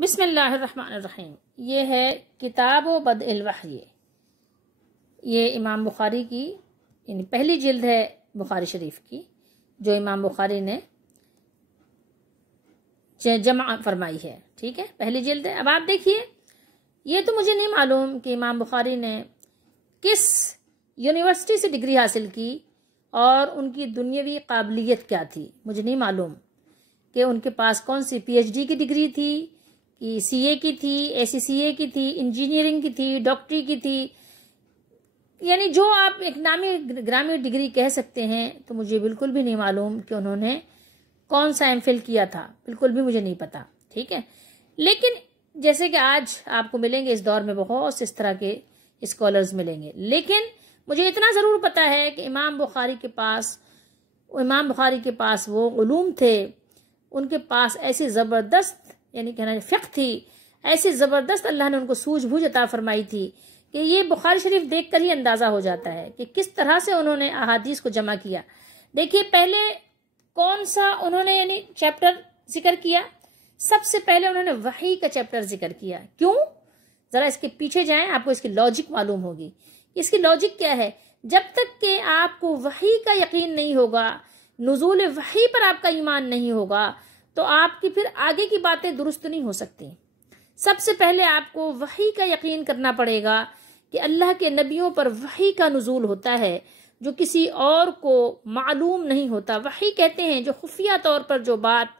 بسم اللہ الرحمن الرحیم۔ یہ ہے کتاب و بدء الوحی، یہ امام بخاری کی یعنی پہلی جلد ہے بخاری شریف کی، جو امام بخاری نے جمع فرمائی ہے۔ ٹھیک ہے، پہلی جلد ہے۔ اب آپ دیکھیے، یہ تو مجھے نہیں معلوم کہ امام بخاری نے کس یونیورسٹی سے ڈگری حاصل کی اور ان کی دنیاوی قابلیت کیا تھی، مجھے نہیں معلوم کہ ان کے پاس کون سی پی ایچ ڈی کی ڈگری تھی، کہ سی اے کی تھی، اے سی سی اے کی تھی، انجینئرنگ کی تھی، ڈاکٹری کی تھی، یعنی جو آپ ایک نامی گرامی ڈگری کہہ سکتے ہیں، تو مجھے بالکل بھی نہیں معلوم کہ انہوں نے کون سا ایم فل کیا تھا، بالکل بھی مجھے نہیں پتا۔ ٹھیک ہے، لیکن جیسے کہ آج آپ کو ملیں گے، اس دور میں بہت سے اس طرح کے اسکالرز ملیں گے، لیکن مجھے اتنا ضرور پتا ہے کہ امام بخاری کے پاس وہ علوم تھے، ان کے پاس ایسی زبردست یعنی کہنا فقہ تھی، ایسی زبردست اللہ نے ان کو سوجھ بوجھ عطا فرمائی تھی کہ یہ بخاری شریف دیکھ کر ہی اندازہ ہو جاتا ہے کہ کس طرح سے انہوں نے احادیث کو جمع کیا۔ دیکھیے، پہلے کون سا انہوں نے یعنی چیپٹر ذکر کیا؟ سب سے پہلے انہوں نے وحی کا چیپٹر ذکر کیا۔ کیوں؟ ذرا اس کے پیچھے جائیں، آپ کو اس کی لاجک معلوم ہوگی۔ اس کی لاجک کیا ہے؟ جب تک کہ آپ کو وحی کا یقین نہیں ہوگا، نزول وحی پر آپ کا ایمان نہیں ہوگا، تو آپ کی پھر آگے کی باتیں درست نہیں ہو سکتی۔ سب سے پہلے آپ کو وحی کا یقین کرنا پڑے گا کہ اللہ کے نبیوں پر وحی کا نزول ہوتا ہے جو کسی اور کو معلوم نہیں ہوتا۔ وحی کہتے ہیں جو خفیہ طور پر جو بات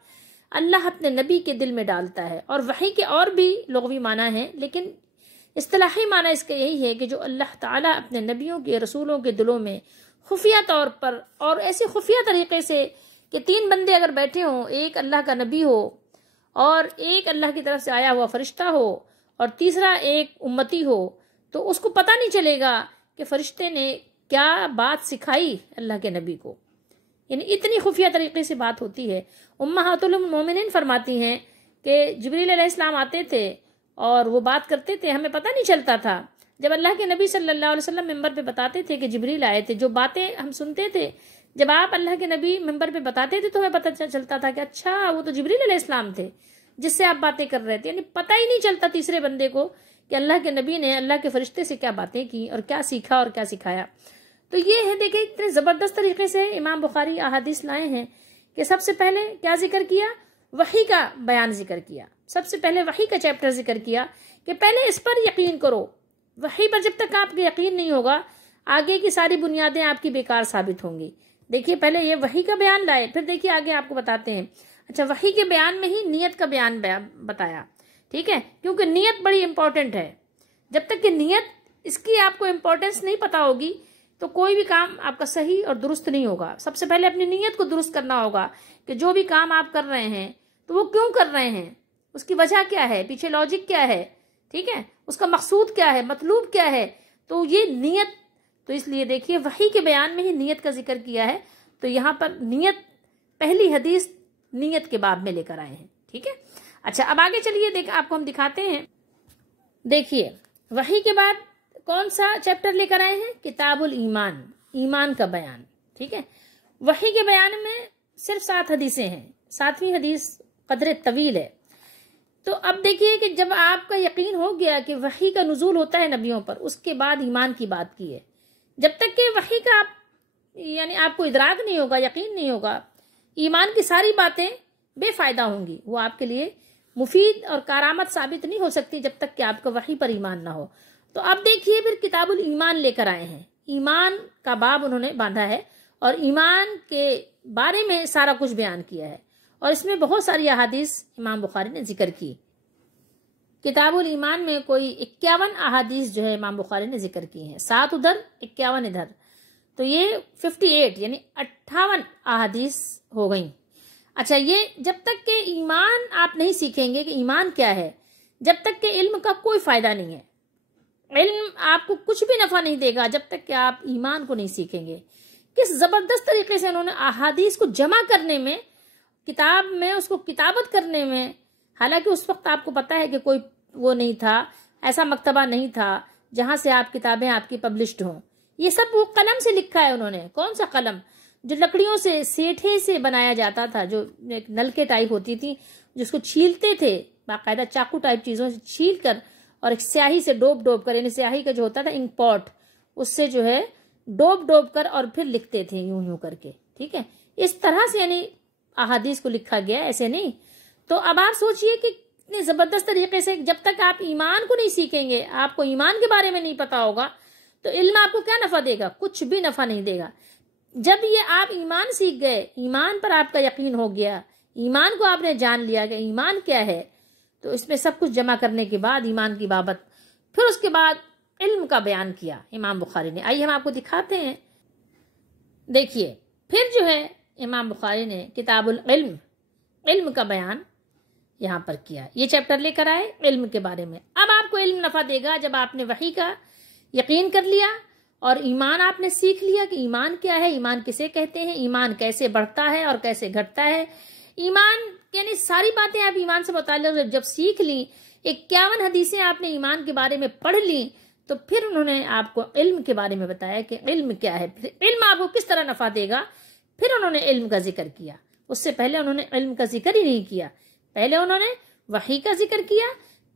اللہ اپنے نبی کے دل میں ڈالتا ہے، اور وحی کے اور بھی لغوی معنی ہیں، لیکن اصطلاحی معنی اس کا یہی ہے کہ جو اللہ تعالیٰ اپنے نبیوں کے رسولوں کے دلوں میں خفیہ طور پر اور ایسے خفیہ طریقے سے کہ 3 بندے اگر بیٹھے ہوں، ایک اللہ کا نبی ہو اور ایک اللہ کی طرف سے آیا ہوا فرشتہ ہو اور تیسرا ایک امتی ہو، تو اس کو پتہ نہیں چلے گا کہ فرشتے نے کیا بات سکھائی اللہ کے نبی کو، یعنی اتنی خفیہ طریقے سے بات ہوتی ہے۔ امہات المومنین فرماتی ہیں کہ جبریل علیہ السلام آتے تھے اور وہ بات کرتے تھے، ہمیں پتہ نہیں چلتا تھا۔ جب اللہ کے نبی صلی اللہ علیہ وسلم ممبر پہ بتاتے تھے کہ جبریل آئے تھے، جو باتیں ہم سنتے تھے، جب آپ اللہ کے نبی ممبر پہ بتاتے تھے تو ہمیں پتہ چلتا تھا کہ اچھا وہ تو جبریل علیہ السلام تھے جس سے آپ باتیں کر رہے تھے، یعنی پتہ ہی نہیں چلتا تیسرے بندے کو کہ اللہ کے نبی نے اللہ کے فرشتے سے کیا باتیں کی اور کیا سیکھا اور کیا سکھایا۔ تو یہ ہے، دیکھیں اتنے زبردست طریقے سے امام بخاری احادیث لائے ہیں کہ سب سے پہلے کیا ذکر کیا؟ وحی کا بیان ذکر کیا۔ سب سے پہلے وحی کا چیپٹر ذکر کیا کہ پہلے اس پر یقین کرو۔ وحی پر جب تک آپ کا یقین نہیں ہوگا، آگے کی ساری بنیادیں آپ کی بیکار ثابت ہوں گی۔ دیکھیے، پہلے یہ وحی کا بیان لائے، پھر دیکھیے آگے آپ کو بتاتے ہیں۔ اچھا، وحی کے بیان میں ہی نیت کا بیان بتایا، ٹھیک ہے، کیونکہ نیت بڑی امپورٹنٹ ہے۔ جب تک کہ نیت اس کی آپ کو امپورٹنس نہیں پتا ہوگی تو کوئی بھی کام آپ کا صحیح اور درست نہیں ہوگا۔ سب سے پہلے اپنی نیت کو درست کرنا ہوگا کہ جو بھی کام آپ کر رہے ہیں تو وہ کیوں کر رہے ہیں، اس کی وجہ کیا ہے، پیچھے لاجک کیا ہے، ٹھیک ہے، اس کا مقصود کیا ہے، مطلوب کیا ہے، تو یہ نیت۔ تو اس لیے دیکھیے، وحی کے بیان میں ہی نیت کا ذکر کیا ہے، تو یہاں پر نیت پہلی حدیث نیت کے باب میں لے کر آئے ہیں، ٹھیک ہے۔ اچھا، اب آگے چلیے، آپ کو ہم دکھاتے ہیں۔ دیکھیے، وحی کے بعد کون سا چیپٹر لے کر آئے ہیں؟ کتاب الایمان، ایمان کا بیان، ٹھیک ہے۔ وحی کے بیان میں صرف 7 حدیثیں ہیں، 7ویں حدیث قدر طویل ہے۔ تو اب دیکھیے کہ جب آپ کا یقین ہو گیا کہ وحی کا نزول ہوتا ہے نبیوں پر، اس کے بعد ایمان کی بات کی ہے۔ جب تک کہ وحی کا یعنی آپ کو ادراک نہیں ہوگا، یقین نہیں ہوگا، ایمان کی ساری باتیں بے فائدہ ہوں گی، وہ آپ کے لیے مفید اور کارآمد ثابت نہیں ہو سکتی جب تک کہ آپ کا وحی پر ایمان نہ ہو۔ تو اب دیکھیے، پھر کتاب الایمان لے کر آئے ہیں۔ ایمان کا باب انہوں نے باندھا ہے اور ایمان کے بارے میں سارا کچھ بیان کیا ہے، اور اس میں بہت ساری احادیث امام بخاری نے ذکر کی۔ کتاب الایمان میں کوئی 51 احادیث جو ہے امام بخاری نے ذکر کی ہیں، 7 ادھر 51 ادھر، تو یہ 58 یعنی 58 احادیث ہو گئیں۔ اچھا، یہ جب تک کہ ایمان آپ نہیں سیکھیں گے کہ ایمان کیا ہے، جب تک کہ علم کا کوئی فائدہ نہیں ہے۔ علم آپ کو کچھ بھی نفع نہیں دے گا جب تک کہ آپ ایمان کو نہیں سیکھیں گے۔ کس زبردست طریقے سے انہوں نے احادیث کو جمع کرنے میں، کتاب میں اس کو کتابت کرنے میں، حالانکہ اس وقت آپ کو پتا ہے کہ کوئی وہ نہیں تھا، ایسا مکتبہ نہیں تھا جہاں سے آپ کتابیں آپ کی پبلشڈ ہوں۔ یہ سب وہ قلم سے لکھا ہے انہوں نے۔ کون سا قلم؟ جو لکڑیوں سے، سیٹھے سے بنایا جاتا تھا، جو ایک نل کے ٹائپ ہوتی تھی، جس کو چھیلتے تھے باقاعدہ چاقو ٹائپ چیزوں سے چھیل کر اور ایک سیاہی سے ڈوب ڈوب کر، یعنی سیاہی کا جو ہوتا تھا انک پاٹ، اس سے جو ہے ڈوب ڈوب کر اور پھر لکھتے تھے یوں یوں کر کے. ٹھیک ہے، اس طرح سے یعنی احادیث کو لکھا گیا، ایسے نہیں. تو اب آپ سوچئے کہ اتنے زبردست طریقے سے، جب تک آپ ایمان کو نہیں سیکھیں گے، آپ کو ایمان کے بارے میں نہیں پتا ہوگا، تو علم آپ کو کیا نفع دے گا؟ کچھ بھی نفع نہیں دے گا. جب یہ آپ ایمان سیکھ گئے، ایمان پر آپ کا یقین ہو گیا، ایمان کو آپ نے جان لیا کہ ایمان کیا ہے، تو اس میں سب کچھ جمع کرنے کے بعد ایمان کی بابت پھر اس کے بعد علم کا بیان کیا امام بخاری نے. آئیے ہم آپ کو دکھاتے ہیں. دیکھیے پھر جو ہے امام بخاری نے کتاب العلم، علم کا بیان یہاں پر کیا. یہ چیپٹر لے کر آئے علم کے بارے میں. اب آپ کو علم نفع دے گا جب آپ نے وحی کا یقین کر لیا اور ایمان آپ نے سیکھ لیا کہ ایمان کیا ہے، ایمان کسے کہتے ہیں، ایمان کیسے بڑھتا ہے اور کیسے گھٹتا ہے. ایمان یعنی ساری باتیں آپ ایمان سے متعلق جب سیکھ لیں، 51 حدیثیں آپ نے ایمان کے بارے میں پڑھ لیں، تو پھر انہوں نے آپ کو علم کے بارے میں بتایا کہ علم کیا ہے، پھر علم آپ کو کس طرح نفع دے گا. پھر انہوں نے علم کا ذکر کیا. اس سے پہلے انہوں نے علم کا ذکر ہی نہیں کیا. پہلے انہوں نے وحی کا ذکر کیا،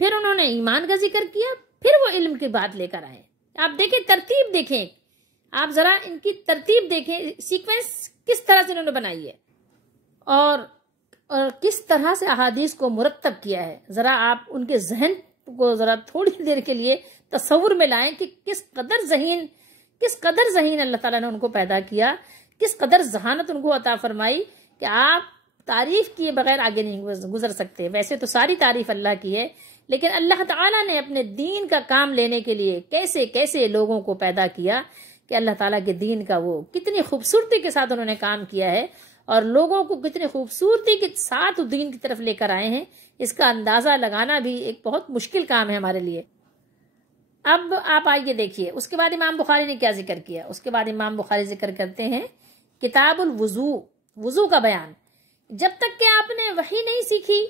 پھر انہوں نے ایمان کا ذکر کیا، پھر وہ علم کی بات لے کر آئے. آپ دیکھیں ترتیب، دیکھیں آپ ذرا ان کی ترتیب دیکھیں، سیکوینس کس طرح سے انہوں نے بنائی ہے اور کس طرح سے احادیث کو مرتب کیا ہے. ذرا آپ ان کے ذہن کو ذرا تھوڑی دیر کے لیے تصور میں لائیں کہ کس قدر ذہین اللہ تعالیٰ نے ان کو پیدا کیا، کس قدر ذہانت ان کو عطا فرمائی کہ آپ تعریف کیے بغیر آگے نہیں گزر سکتے. ویسے تو ساری تعریف اللہ کی ہے، لیکن اللہ تعالیٰ نے اپنے دین کا کام لینے کے لیے کیسے کیسے لوگوں کو پیدا کیا کہ اللہ تعالیٰ کے دین کا وہ کتنی خوبصورتی کے ساتھ انہوں نے کام کیا ہے اور لوگوں کو کتنی خوبصورتی کے ساتھ دین کی طرف لے کر آئے ہیں. اس کا اندازہ لگانا بھی ایک بہت مشکل کام ہے ہمارے لیے. اب آپ آئیے دیکھیے اس کے بعد امام بخاری نے کیا ذکر کیا. اس کے بعد امام بخاری ذکر کرتے ہیں کتاب الوضو، وضو کا بیان. جب تک کہ آپ نے وحی نہیں سیکھی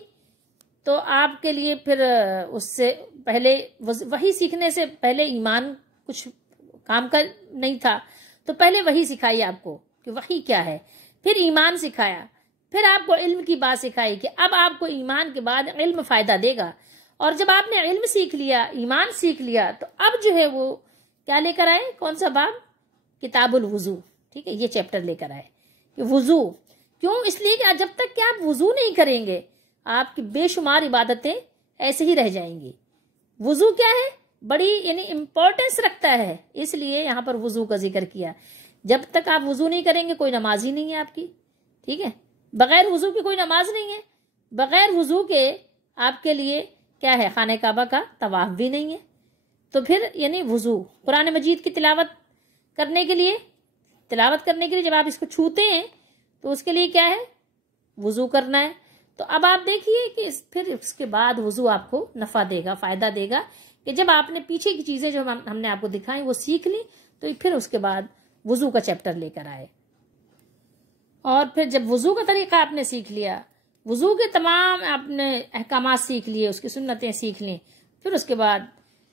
تو آپ کے لیے پھر اس سے پہلے وحی سیکھنے سے پہلے ایمان کچھ کام کا نہیں تھا، تو پہلے وحی سکھائی آپ کو کہ وحی کیا ہے، پھر ایمان سکھایا، پھر آپ کو علم کی بات سکھائی کہ اب آپ کو ایمان کے بعد علم فائدہ دے گا. اور جب آپ نے علم سیکھ لیا، ایمان سیکھ لیا، تو اب جو ہے وہ کیا لے کر آئے؟ کون سا باب؟ کتاب الوضو. ٹھیک ہے، یہ چیپٹر لے کر آئے کہ وضو. کیوں؟ اس لیے کہ جب تک کہ آپ وضو نہیں کریں گے آپ کی بے شمار عبادتیں ایسے ہی رہ جائیں گی. وضو کیا ہے؟ بڑی یعنی امپورٹنس رکھتا ہے، اس لیے یہاں پر وضو کا ذکر کیا. جب تک آپ وضو نہیں کریں گے کوئی نماز ہی نہیں ہے آپ کی. ٹھیک ہے، بغیر وضو کی کوئی نماز نہیں ہے. بغیر وضو کے آپ کے لیے کیا ہے؟ خانہ کعبہ کا طواف بھی نہیں ہے. تو پھر یعنی وضو، قرآن مجید کی تلاوت کرنے کے لیے جب آپ اس کو چھوتے ہیں تو اس کے لیے کیا ہے؟ وضو کرنا ہے. تو اب آپ دیکھیے کہ پھر اس کے بعد وضو آپ کو نفع دے گا، فائدہ دے گا کہ جب آپ نے پیچھے کی چیزیں جو ہم نے آپ کو دکھائیں وہ سیکھ لی، تو پھر اس کے بعد وضو کا چیپٹر لے کر آئے. اور پھر جب وضو کا طریقہ آپ نے سیکھ لیا، وضو کے تمام آپ نے احکامات سیکھ لیے، اس کی سنتیں سیکھ لیں، پھر اس کے بعد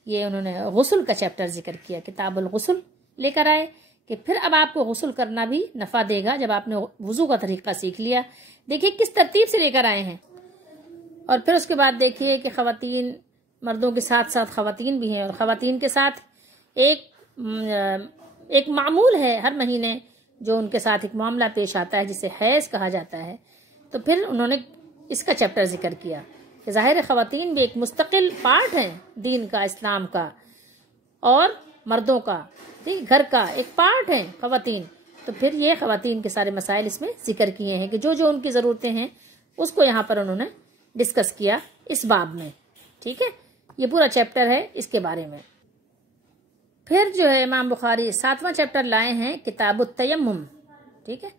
یہ انہوں نے غسل کا چیپٹر ذکر کیا، کتاب الغسل لے کر آئے کہ پھر اب آپ کو غسل کرنا بھی نفع دے گا جب آپ نے وضو کا طریقہ سیکھ لیا. دیکھیے کس ترتیب سے لے کر آئے ہیں. اور پھر اس کے بعد دیکھیے کہ خواتین، مردوں کے ساتھ ساتھ خواتین بھی ہیں، اور خواتین کے ساتھ ایک معمول ہے ہر مہینے جو ان کے ساتھ ایک معاملہ پیش آتا ہے جسے حیض کہا جاتا ہے. تو پھر انہوں نے اس کا چیپٹر ذکر کیا کہ ظاہر خواتین بھی ایک مستقل پارٹ ہیں دین کا، اسلام کا، اور مردوں کا گھر کا ایک پارٹ ہیں خواتین. تو پھر یہ خواتین کے سارے مسائل اس میں ذکر کیے ہیں کہ جو جو ان کی ضرورتیں ہیں اس کو یہاں پر انہوں نے ڈسکس کیا اس باب میں. ٹھیک ہے، یہ پورا چیپٹر ہے اس کے بارے میں. پھر جو ہے امام بخاری 7واں چیپٹر لائے ہیں کتاب التیمم. ٹھیک ہے،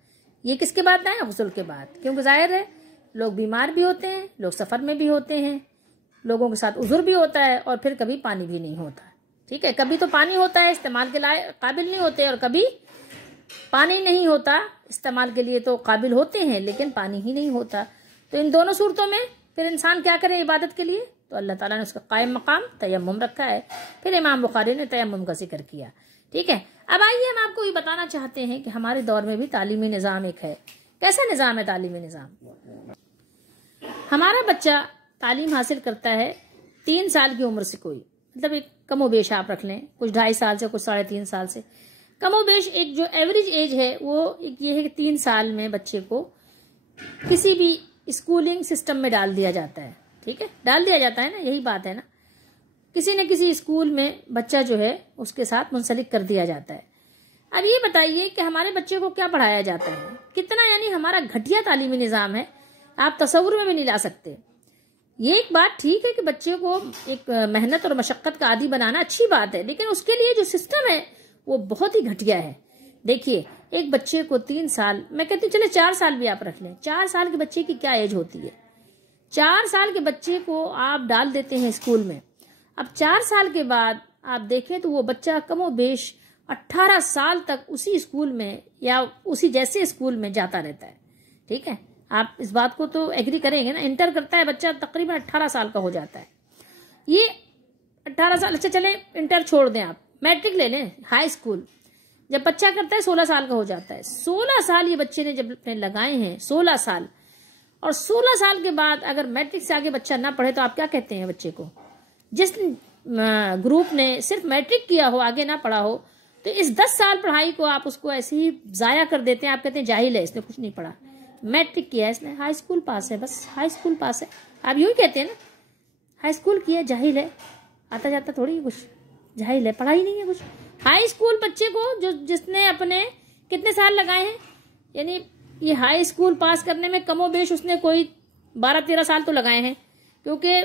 یہ کس کے بعد لائے؟ غسل کے بعد. کیونکہ ظاہر ہے لوگ بیمار بھی ہوتے ہیں، لوگ سفر میں بھی ہوتے ہیں، لوگوں کے ساتھ عذر بھی ہوتا ہے، اور پھر کبھی پانی بھی نہیں ہوتا. ٹھیک ہے، کبھی تو پانی ہوتا ہے استعمال کے قابل نہیں ہوتے، اور کبھی پانی نہیں ہوتا استعمال کے لیے تو قابل ہوتے ہیں لیکن پانی ہی نہیں ہوتا. تو ان دونوں صورتوں میں پھر انسان کیا کرے عبادت کے لیے؟ تو اللہ تعالیٰ نے اس کا قائم مقام تیمم رکھا ہے. پھر امام بخاری نے تیمم کا ذکر کیا. ٹھیک ہے، اب آئیے ہم آپ کو یہ بتانا چاہتے ہیں کہ ہمارے دور میں بھی تعلیمی نظام ایک ہے. کیسا نظام ہے تعلیمی نظام؟ ہمارا بچہ تعلیم حاصل کرتا ہے 3 سال کی عمر سے، کوئی مطلب ایک کم و بیش آپ رکھ لیں، کچھ 2.5 سال سے، کچھ 3.5 سال سے، کم و بیش ایک جو ایوریج ایج ہے وہ یہ ہے کہ 3 سال میں بچے کو کسی بھی اسکولنگ سسٹم میں ڈال دیا جاتا ہے. ٹھیک ہے، ڈال دیا جاتا ہے نا، یہی بات ہے نا، کسی نہ کسی اسکول میں بچہ جو ہے اس کے ساتھ منسلک کر دیا جاتا ہے. اب یہ بتائیے کہ ہمارے بچے کو کیا پڑھایا جاتا ہے، کتنا یعنی ہمارا گھٹیا تعلیمی نظام ہے، آپ تصور میں بھی نہیں لا سکتے. یہ ایک بات ٹھیک ہے کہ بچے کو ایک محنت اور مشقت کا عادی بنانا اچھی بات ہے، لیکن اس کے لیے جو سسٹم ہے وہ بہت ہی گھٹیا ہے. دیکھیے ایک بچے کو 3 سال، میں کہتی ہوں چلے 4 سال بھی آپ رکھ لیں، 4 سال کے بچے کی کیا ایج ہوتی ہے؟ 4 سال کے بچے کو آپ ڈال دیتے ہیں اسکول میں. اب 4 سال کے بعد آپ دیکھیں تو وہ بچہ کم و بیش 18 سال تک اسی اسکول میں یا اسی جیسے اسکول میں جاتا رہتا ہے. ٹھیک ہے، آپ اس بات کو تو ایگری کریں گے نا، انٹر کرتا ہے بچہ تقریباً 18 سال کا ہو جاتا ہے. یہ 18 سال، اچھا چلیں انٹر چھوڑ دیں، آپ میٹرک لے لیں، ہائی اسکول جب بچہ کرتا ہے 16 سال کا ہو جاتا ہے. 16 سال یہ بچے نے جب اپنے لگائے ہیں، 16 سال، اور 16 سال کے بعد اگر میٹرک سے آگے بچہ نہ پڑھے تو آپ کیا کہتے ہیں بچے کو؟ جس گروپ نے صرف میٹرک کیا ہو، آگے نہ پڑھا ہو، تو اس 10 سال پڑھائی کو آپ اس کو ایسے ہی ضائع کر دیتے ہیں. آپ کہتے ہیں جاہل ہے، اس نے کچھ نہیں پڑھا، میٹرک کیا ہے اس نے، ہائی اسکول پاس ہے، بس ہائی اسکول پاس ہے. آپ یوں ہی کہتے ہیں نا، ہائی اسکول کیا، جاہل ہے، آتا جاتا تھوڑی کچھ، جاہل ہے، پڑھائی نہیں ہے کچھ. ہائی اسکول بچے کو جس نے اپنے کتنے سال لگائے ہیں، یعنی یہ ہائی اسکول پاس کرنے میں کم و بیش اس نے کوئی 12-13 سال تو لگائے ہیں، کیونکہ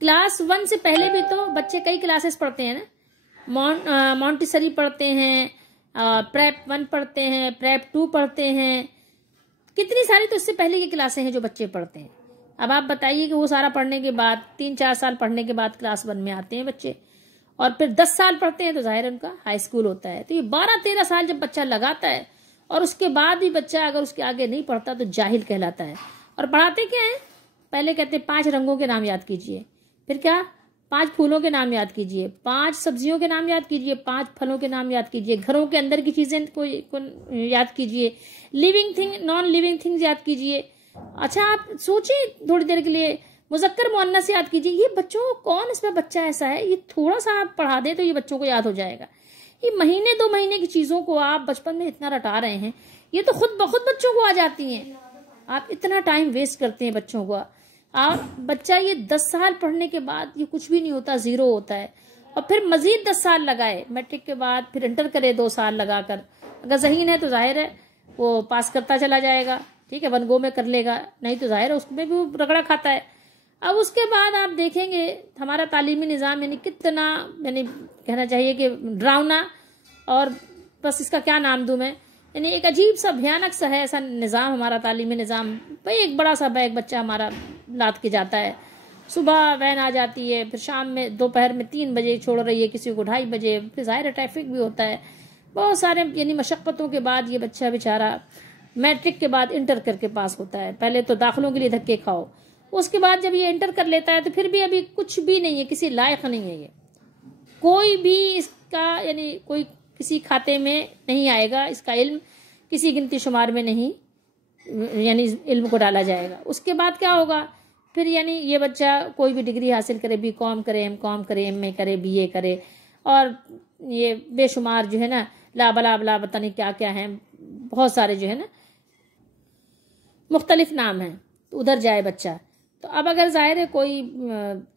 کلاس 1 سے پہلے بھی تو بچے کئی کلاسز پڑھتے ہیں نا، مونٹیسری پڑھتے ہیں، پریپ 1 پڑھتے ہیں، پریپ 2 پڑھتے ہیں، کتنی ساری تو اس سے پہلے کی کلاسیں ہیں جو بچے پڑھتے ہیں. اب آپ بتائیے کہ وہ سارا پڑھنے کے بعد 3-4 سال پڑھنے کے بعد کلاس 1 میں آتے ہیں بچے، اور پھر 10 سال پڑھتے ہیں تو ظاہر ان کا ہائی اسکول ہوتا ہے. تو یہ 12-13 سال جب بچہ لگاتا ہے اور اس کے بعد بھی بچہ اگر اس کے آگے نہیں پڑھتا تو جاہل کہلاتا ہے. اور پڑھاتے کیا ہیں؟ پہلے کہتے ہیں 5 رنگوں کے نام یاد کیجئے، پھر کیا 5 پھولوں کے نام یاد کیجئے، 5 سبزیوں کے نام یاد کیجئے، 5 پھلوں کے نام یاد کیجئے، گھروں کے اندر کی چیزیں کو یاد کیجئے، living thing non living things یاد کیجئے. اچھا آپ سوچیں تھوڑی دیر کے لیے، مذکر مؤنث یاد کیجئے. یہ بچوں کو کون اس میں بچہ ایسا ہے، یہ تھوڑا سا آپ پڑھا دیں تو یہ بچوں کو یاد ہو جائے گا. یہ مہینے 2 مہینے کی چیزوں کو آپ بچپن میں اتنا رٹا رہے ہیں، یہ تو خود بخود بچوں کو آ جاتی ہیں. آپ اتنا ٹائم ویسٹ کرتے ہیں بچوں کو. آپ بچہ یہ 10 سال پڑھنے کے بعد یہ کچھ بھی نہیں ہوتا، 0 ہوتا ہے. اور پھر مزید 10 سال لگائے میٹرک کے بعد، پھر انٹر کرے 2 سال لگا کر. اگر ذہین ہے تو ظاہر ہے وہ پاس کرتا چلا جائے گا، ٹھیک ہے، 1 گو میں کر لے گا، نہیں تو ظاہر ہے اس میں بھی وہ رگڑا کھاتا ہے. اب اس کے بعد آپ دیکھیں گے ہمارا تعلیمی نظام یعنی کتنا، یعنی کہنا چاہیے کہ ڈراؤنا، اور بس اس کا کیا نام دوں میں، یعنی ایک عجیب سا بھیانک سا ہے ایسا نظام ہمارا تعلیمی نظام. بھائی ایک بڑا سا بیگ بچہ ہمارا لاد کے جاتا ہے، صبح وین آ جاتی ہے، پھر شام میں دوپہر میں 3 بجے چھوڑ رہی ہے، کسی کو 2:30 بجے، پھر ظاہر ٹریفک بھی ہوتا ہے، بہت سارے یعنی مشقتوں کے بعد یہ بچہ بیچارہ میٹرک کے بعد انٹر کر کے پاس ہوتا ہے. پہلے تو داخلوں کے لیے دھکے کھاؤ، اس کے بعد جب یہ انٹر کر لیتا ہے تو پھر بھی ابھی کچھ بھی نہیں ہے، کسی لائق نہیں ہے. یہ کوئی بھی اس کا یعنی کوئی کسی کھاتے میں نہیں آئے گا، اس کا علم کسی گنتی شمار میں نہیں یعنی علم کو ڈالا جائے گا. اس کے بعد کیا ہوگا پھر، یعنی یہ بچہ کوئی بھی ڈگری حاصل کرے، BCom کرے، MCom کرے، MA کرے، BA کرے، اور یہ بے شمار جو ہے نا لا بلا بلا پتہ نہیں کیا کیا ہیں، بہت سارے جو ہے نا مختلف نام ہیں، تو ادھر جائے بچہ. تو اب اگر ظاہر ہے کوئی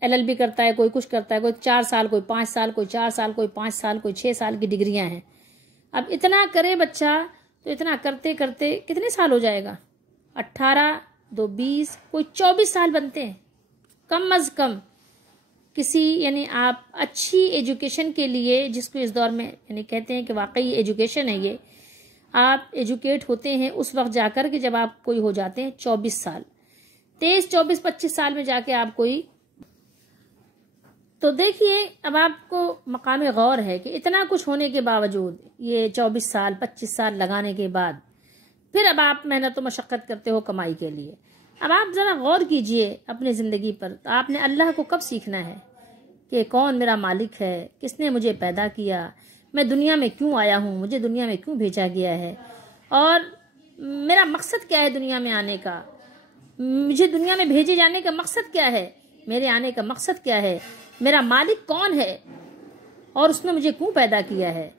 LLB کرتا ہے، کوئی کچھ کرتا ہے، کوئی 4 سال، کوئی 5 سال، کوئی 4 سال، کوئی 5 سال، کوئی 6 سال کی ڈگریاں ہیں. اب اتنا کرے بچہ تو اتنا کرتے کرتے کتنے سال ہو جائے گا؟ 18 2 20، کوئی 24 سال بنتے ہیں کم از کم. کسی یعنی آپ اچھی ایجوکیشن کے لیے، جس کو اس دور میں یعنی کہتے ہیں کہ واقعی ایجوکیشن ہے، یہ آپ ایجوکیٹ ہوتے ہیں اس وقت جا کر کہ جب آپ کوئی ہو جاتے ہیں 24 سال، 23 24 25 سال میں جا کے آپ کوئی. تو دیکھیے اب آپ کو مقام غور ہے کہ اتنا کچھ ہونے کے باوجود یہ 24 سال 25 سال لگانے کے بعد پھر اب آپ محنت و مشقت کرتے ہو کمائی کے لیے. اب آپ ذرا غور کیجئے اپنی زندگی پر، تو آپ نے اللہ کو کب سیکھنا ہے کہ کون میرا مالک ہے، کس نے مجھے پیدا کیا، میں دنیا میں کیوں آیا ہوں، مجھے دنیا میں کیوں بھیجا گیا ہے، اور میرا مقصد کیا ہے دنیا میں آنے کا. مجھے دنیا میں بھیجے جانے کا مقصد کیا ہے، میرے آنے کا مقصد کیا ہے، میرا مالک کون ہے اور اس نے مجھے کیوں پیدا کیا ہے۔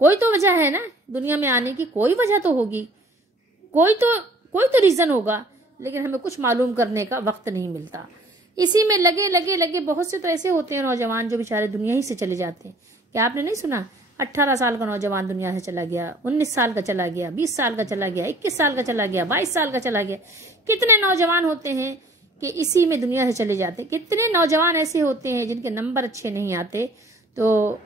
کوئی تو وجہ ہے نا دنیا میں آنے کی، کوئی وجہ تو ہوگی، کوئی تو ریزن ہوگا، لیکن ہمیں کچھ معلوم کرنے کا وقت نہیں ملتا۔ اسی میں لگے بہت سے تو ایسے ہوتے ہیں نوجوان جو بیچارے دنیا ہی سے چلے جاتے ہیں۔ کیا آپ نے نہیں سنا 18 سال کا نوجوان دنیا سے چلا گیا، 19 سال کا چلا گیا، 20 سال کا چلا گیا، 21 سال کا چلا گیا، 22 سال کا چلا گیا۔ کتنے نوجوان ہوتے ہیں کہ اسی میں دنیا سے چلے جاتے ہیں۔ کتنے نوجوان ایسے ہوتے ہیں جن کے نمبر اچھے نہیں آتے، تو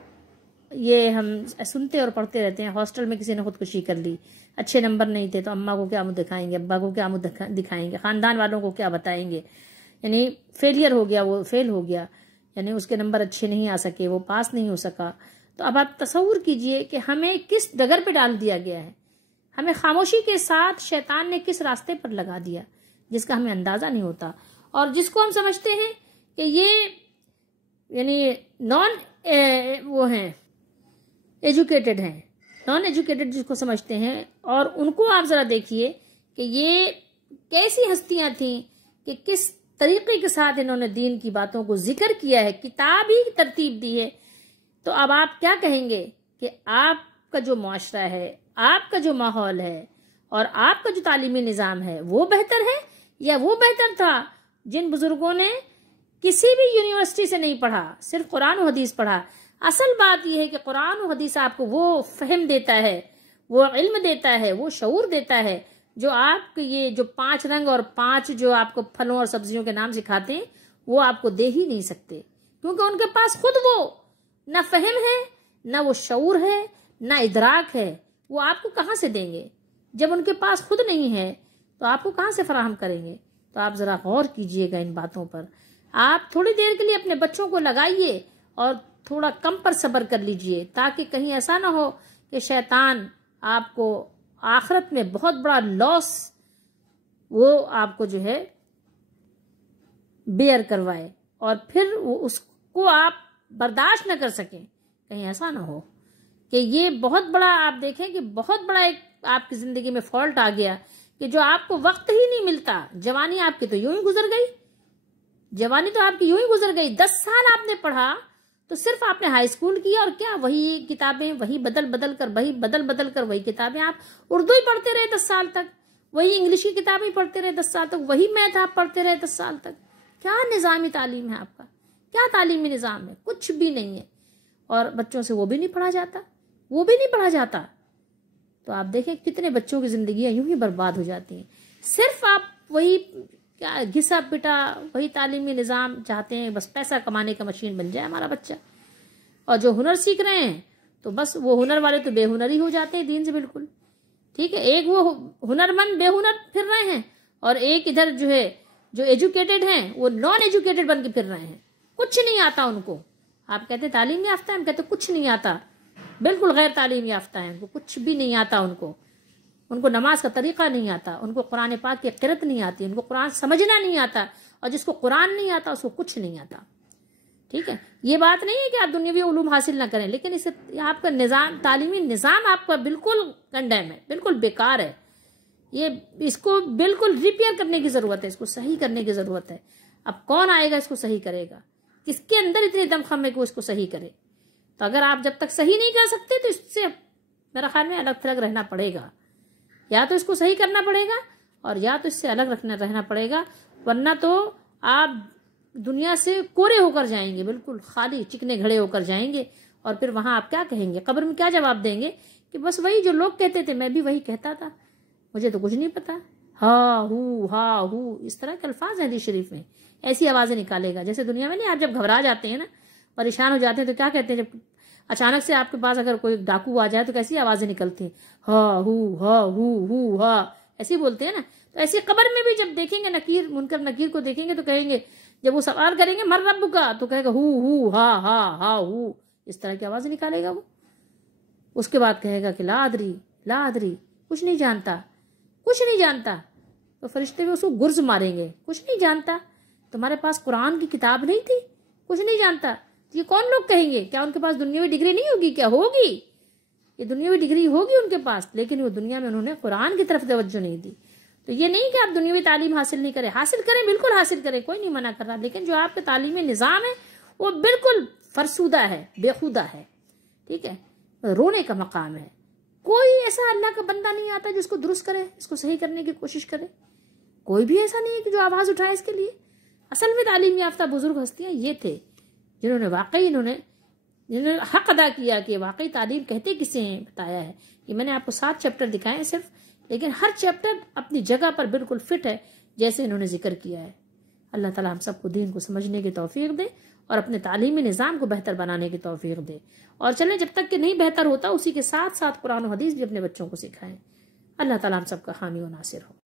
یہ ہم سنتے اور پڑھتے رہتے ہیں، ہاسٹل میں کسی نے خودکشی کر لی، اچھے نمبر نہیں تھے تو اماں کو کیا منہ دکھائیں گے، ابا کو کیا منہ دکھائیں گے، خاندان والوں کو کیا بتائیں گے، یعنی فیلئر ہو گیا، وہ فیل ہو گیا، یعنی اس کے نمبر اچھے نہیں آ سکے، وہ پاس نہیں ہو سکا۔ تو اب آپ تصور کیجئے کہ ہمیں کس ڈگر پہ ڈال دیا گیا ہے، ہمیں خاموشی کے ساتھ شیطان نے کس راستے پر لگا دیا جس کا ہمیں اندازہ نہیں ہوتا، اور جس کو ہم سمجھتے ہیں کہ یہ یعنی وہ ہیں ایجوکیٹڈ ہیں، نان ایجوکیٹڈ جس کو سمجھتے ہیں، اور ان کو آپ ذرا دیکھیے کہ یہ کیسی ہستیاں تھیں کہ کس طریقے کے ساتھ انہوں نے دین کی باتوں کو ذکر کیا ہے، کتاب ہی ترتیب دی ہے۔ تو اب آپ کیا کہیں گے کہ آپ کا جو معاشرہ ہے، آپ کا جو ماحول ہے اور آپ کا جو تعلیمی نظام ہے وہ بہتر ہے یا وہ بہتر تھا جن بزرگوں نے کسی بھی یونیورسٹی سے نہیں پڑھا، صرف قرآن و حدیث پڑھا۔ اصل بات یہ ہے کہ قرآن و حدیث آپ کو وہ فہم دیتا ہے، وہ علم دیتا ہے، وہ شعور دیتا ہے جو آپ کے یہ جو 5 رنگ اور 5 جو آپ کو پھلوں اور سبزیوں کے نام سکھاتے ہیں وہ آپ کو دے ہی نہیں سکتے، کیونکہ ان کے پاس خود وہ نہ فہم ہے، نہ وہ شعور ہے، نہ ادراک ہے۔ وہ آپ کو کہاں سے دیں گے جب ان کے پاس خود نہیں ہے؟ تو آپ کو کہاں سے فراہم کریں گے؟ تو آپ ذرا غور کیجئے گا ان باتوں پر۔ آپ تھوڑی دیر کے لیے اپنے بچوں کو لگائیے اور تھوڑا کم پر صبر کر لیجئے، تاکہ کہیں ایسا نہ ہو کہ شیطان آپ کو آخرت میں بہت بڑا لاس وہ آپ کو جو ہے بیئر کروائے اور پھر اس کو آپ برداشت نہ کر سکیں۔ کہیں ایسا نہ ہو کہ یہ بہت بڑا آپ دیکھیں کہ بہت بڑا ایک آپ کی زندگی میں فالٹ آ گیا کہ جو آپ کو وقت ہی نہیں ملتا۔ جوانی آپ کی تو یوں ہی گزر گئی، جوانی تو آپ کی یوں ہی گزر گئی۔ 10 سال آپ نے پڑھا تو صرف آپ نے ہائی اسکول کیا، اور کیا وہی کتابیں، وہی بدل بدل کر وہی کتابیں آپ اردو ہی پڑھتے رہے 10 سال تک، وہی انگلش کی کتابیں پڑھتے رہے 10 سال تک، وہی میتھ آپ پڑھتے رہے 10 سال تک۔ کیا نظامی تعلیم ہے آپ کا؟ کیا تعلیمی نظام ہے؟ کچھ بھی نہیں ہے۔ اور بچوں سے وہ بھی نہیں پڑھا جاتا، تو آپ دیکھیں کتنے بچوں کی زندگیاں یوں ہی برباد ہو جاتی ہیں۔ صرف آپ وہی کیا گھسا پٹا وہی تعلیمی نظام چاہتے ہیں، بس پیسہ کمانے کا مشین بن جائے ہمارا بچہ، اور جو ہنر سیکھ رہے ہیں تو بس وہ ہنر والے تو بے ہنری ہو جاتے ہیں دین سے بالکل۔ ٹھیک ہے، ایک وہ ہنر مند بے ہنر پھر رہے ہیں، اور ایک ادھر جو ہے جو ایجوکیٹڈ ہیں وہ نان ایجوکیٹڈ بن کے پھر رہے ہیں، کچھ نہیں آتا ان کو۔ آپ کہتے ہیں تعلیم یافتہ ہے، ہم کہتے ہیں کچھ نہیں آتا، بالکل غیر تعلیم یافتہ ہے، ان کو کچھ بھی نہیں آتا، ان کو نماز کا طریقہ نہیں آتا، ان کو قرآن پاک کی قرأت نہیں آتی، ان کو قرآن سمجھنا نہیں آتا، اور جس کو قرآن نہیں آتا اس کو کچھ نہیں آتا۔ ٹھیک ہے، یہ بات نہیں ہے کہ آپ دنیاوی علوم حاصل نہ کریں، لیکن اس سے آپ کا نظام، تعلیمی نظام آپ کا بالکل کنڈیم ہے، بالکل بیکار ہے۔ اس کو بالکل ریپیئر کرنے کی ضرورت ہے، اس کو صحیح کرنے کی ضرورت ہے۔ اب کون آئے گا اس کو صحیح کرے گا؟ کس کے اندر اتنی دمخم ہے کہ وہ اس کو صحیح کرے؟ تو اگر آپ جب تک صحیح نہیں کر سکتے تو اس سے میرا خیال میں الگ تھلگ رہنا پڑے گا، یا تو اس کو صحیح کرنا پڑے گا اور یا تو اس سے الگ رہنا پڑے گا، ورنہ تو آپ دنیا سے کورے ہو کر جائیں گے، بالکل خالی چکنے گھڑے ہو کر جائیں گے، اور پھر وہاں آپ کیا کہیں گے؟ قبر میں کیا جواب دیں گے کہ بس وہی جو لوگ کہتے تھے میں بھی وہی کہتا تھا، مجھے تو کچھ نہیں پتا، ہا ہو اس طرح کے الفاظ ہیں حدیث شریف میں، ایسی آوازیں نکالے گا جیسے دنیا میں نہیں۔ آپ جب گھبرا جاتے ہیں نا، پریشان ہو جاتے ہیں، تو کیا کہتے ہیں؟ جب اچانک سے آپ کے پاس اگر کوئی ڈاکو آ جائے تو کیسی آوازیں نکلتی ہیں؟ ہا ایسی بولتے ہیں نا۔ تو ایسی قبر میں بھی جب دیکھیں گے نکیر، منکر نکیر کو دیکھیں گے تو کہیں گے، جب وہ سوال کریں گے مر رب کا، تو کہے گا ہا اس طرح کی آوازیں نکالے گا وہ۔ اس کے بعد کہے گا کہ لا ادری کچھ نہیں جانتا، تو فرشتے بھی اس کو گرز ماریں گے، کچھ نہیں جانتا، تمہارے پاس قرآن کی کتاب نہیں تھی، کچھ نہیں جانتا۔ یہ کون لوگ کہیں گے؟ کیا ان کے پاس دنیاوی ڈگری نہیں ہوگی؟ کیا ہوگی، یہ دنیاوی ڈگری ہوگی ان کے پاس، لیکن وہ دنیا میں انہوں نے قرآن کی طرف توجہ نہیں دی۔ تو یہ نہیں کہ آپ دنیاوی تعلیم حاصل نہیں کریں، حاصل کریں، بالکل حاصل کریں، کوئی نہیں منع کر رہا، لیکن جو آپ کا تعلیمی نظام ہے وہ بالکل فرسودہ ہے، بےخودہ ہے، ٹھیک ہے، رونے کا مقام ہے۔ کوئی ایسا اللہ کا بندہ نہیں آتا جو اس کو درست کرے، اس کو صحیح کرنے کی کوشش کرے، کوئی بھی ایسا نہیں ہے کہ جو آواز اٹھائے اس کے لیے۔ اصل میں تعلیم یافتہ بزرگ ہستیاں یہ تھے جنہوں نے واقعی جنہوں نے حق ادا کیا کہ واقعی تعلیم کہتے کسے ہیں، بتایا ہے۔ یہ میں نے آپ کو 7 چیپٹر دکھائے ہیں صرف، لیکن ہر چیپٹر اپنی جگہ پر بالکل فٹ ہے جیسے انہوں نے ذکر کیا ہے۔ اللہ تعالیٰ ہم سب کو دین کو سمجھنے کی توفیق دے اور اپنے تعلیمی نظام کو بہتر بنانے کی توفیق دے، اور چلیں جب تک کہ نہیں بہتر ہوتا اسی کے ساتھ ساتھ قرآن و حدیث بھی اپنے بچوں کو سکھائیں۔ اللہ تعالیٰ ہم سب کا حامی و ناصر ہو۔